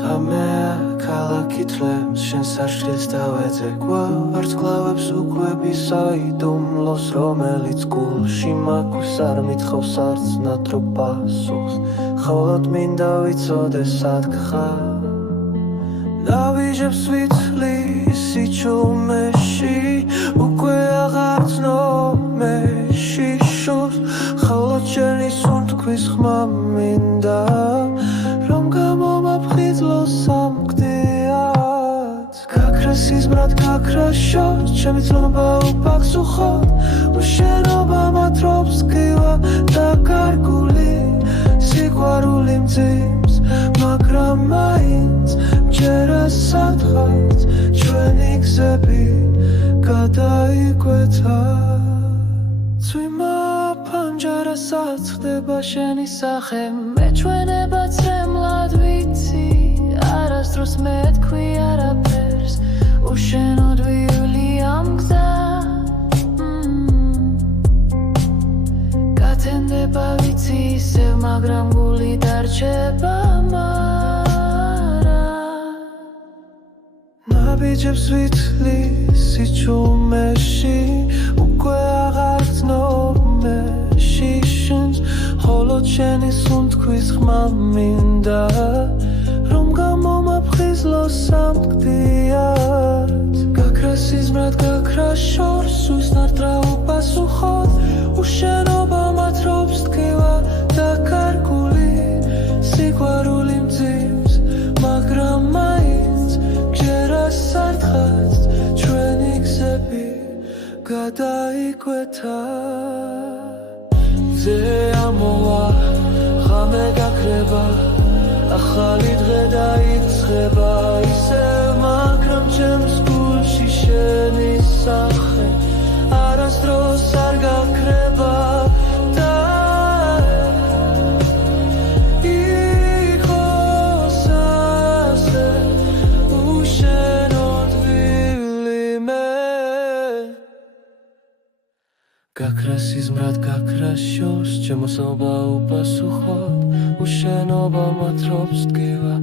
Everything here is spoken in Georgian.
ღამეა ქალაქი თლებს შენ საშვილს დავეძებ ვარსკვლავებს უკვე ბისაიდუმლოს რომელიც გულში მაქვს არ მithავს არც ნატრო პასუხს ხოლოდ მინდა ვიცოდე სად გხარ დავიჟებს ვითვლის სიჩუმეში უკვე აღარ ცნობეში შურს ხოლოდ შენი სუნთქვის ხმა მინდა რომ გამომაფხიზლო სამგდიად გაქრა სიზმრად გაქრა შორს ჩემი ცნობა უპაქსუხოდ უშენობა მათრობს კივა დაკარგული სიყვარული მძიმს მაგრამ მაინც მჯერა სადღაც ჩვენი გზები გადაიკვეთა წვიმა ფანჯარასაც ხდება შენი სახე მე ჩვენება ცრემლად ვიცი არასდროს მეთქვი არაფერს უშენოდვიული ამ გზა გათენდება ვიცი ისევ მაგრამ გული დარჩება ნაბიჯებს ვითვლის სიჩუმეში უკვე აღარ ცნობეში შენს ხოლოდ შენი სუნთქვის ხმა მინდა რომ გამომაფხიზლო სამგდიად გაქრა სიზმრად გაქრა შორს უსნარ ტრაუპასუხოდ უშენობა მათრობს ტკივა დაკარგული სიყვარული მძიმს მაგრამ მაინც გჯერა სადღაც ჩვენი გზები გადაიკვეთა ზე ამოვა ღამე გაქრება ახალი დღე დაიწყება ისევ მაგრამ ჩემს გულში შენი სახე არასდროს არ გაქრება და იყოს ასე უშენოდვილი მე გაქრა სიზმრად გაქრა შორს ჩემოსობა უპასუხოდ უშენობა მათრობს ტკივა